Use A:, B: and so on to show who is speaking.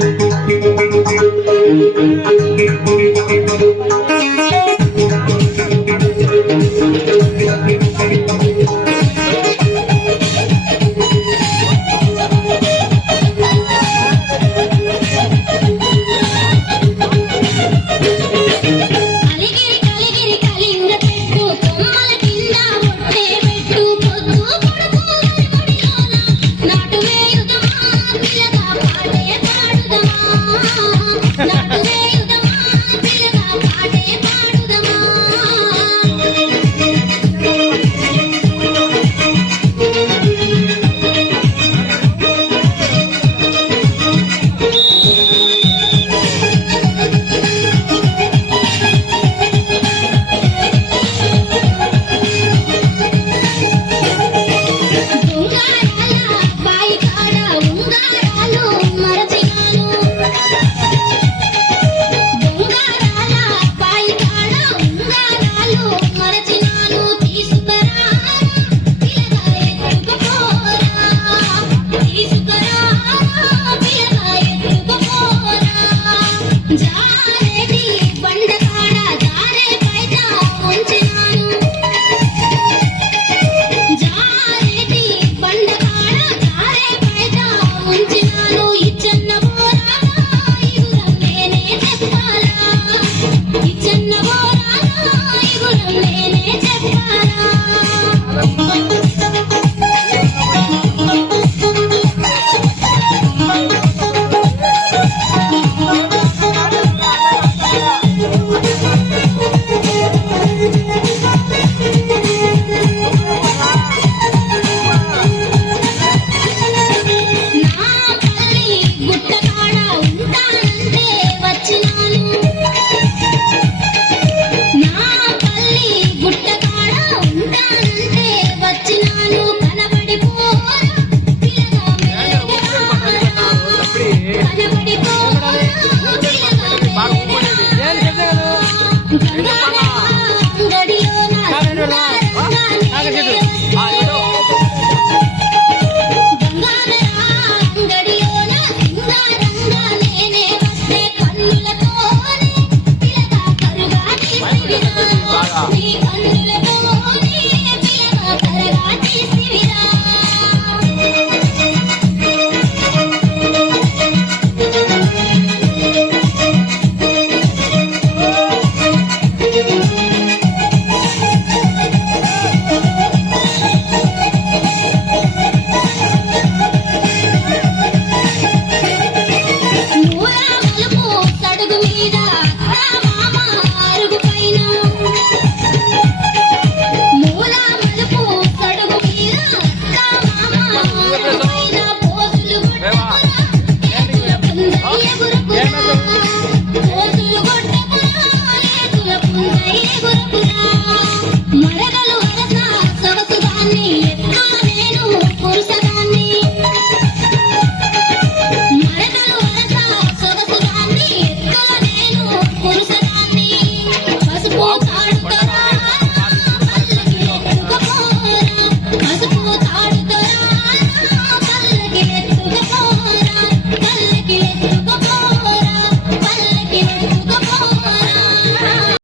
A: Thank you. You.